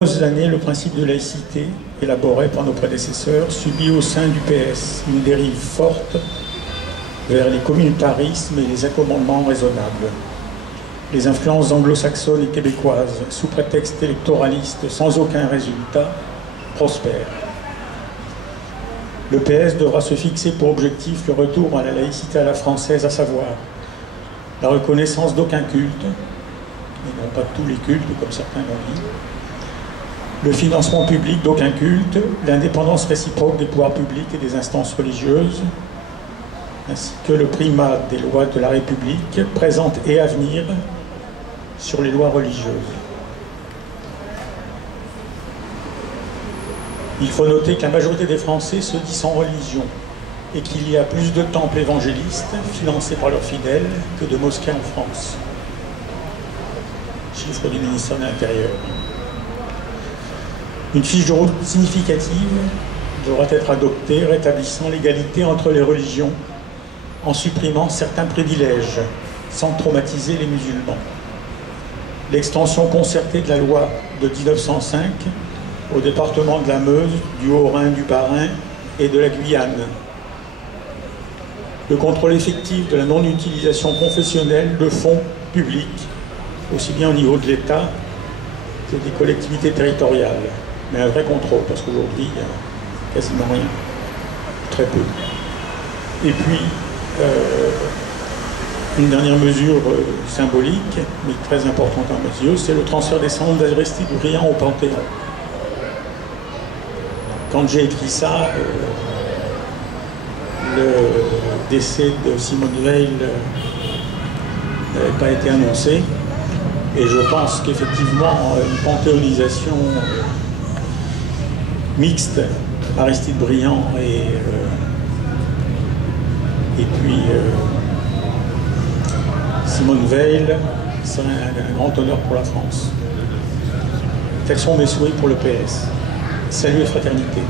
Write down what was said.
Années, le principe de laïcité, élaboré par nos prédécesseurs, subit au sein du PS une dérive forte vers les communautarismes et les accommodements raisonnables. Les influences anglo-saxonnes et québécoises, sous prétexte électoraliste sans aucun résultat, prospèrent. Le PS devra se fixer pour objectif le retour à la laïcité à la française, à savoir la reconnaissance d'aucun culte, et non pas tous les cultes comme certains l'ont dit, le financement public d'aucun culte, l'indépendance réciproque des pouvoirs publics et des instances religieuses, ainsi que le primat des lois de la République, présentes et à venir, sur les lois religieuses. Il faut noter que la majorité des Français se dit sans religion et qu'il y a plus de temples évangélistes financés par leurs fidèles que de mosquées en France. Chiffre du ministère de l'Intérieur. Une fiche de route significative devra être adoptée, rétablissant l'égalité entre les religions, en supprimant certains privilèges, sans traumatiser les musulmans. L'extension concertée de la loi de 1905 au département de la Meuse, du Haut-Rhin, du Bas-Rhin et de la Guyane. Le contrôle effectif de la non-utilisation confessionnelle de fonds publics, aussi bien au niveau de l'État que des collectivités territoriales. Mais un vrai contrôle, parce qu'aujourd'hui, il n'y a quasiment rien, très peu. Et puis, une dernière mesure symbolique, mais très importante à mes yeux, c'est le transfert des cendres d'Aristide Briand au Panthéon. Quand j'ai écrit ça, le décès de Simone Veil n'avait pas été annoncé, et je pense qu'effectivement, une panthéonisation mixte, Aristide Briand et puis Simone Veil, serait un grand honneur pour la France. Tels sont mes souhaits pour le PS. Salut et fraternité.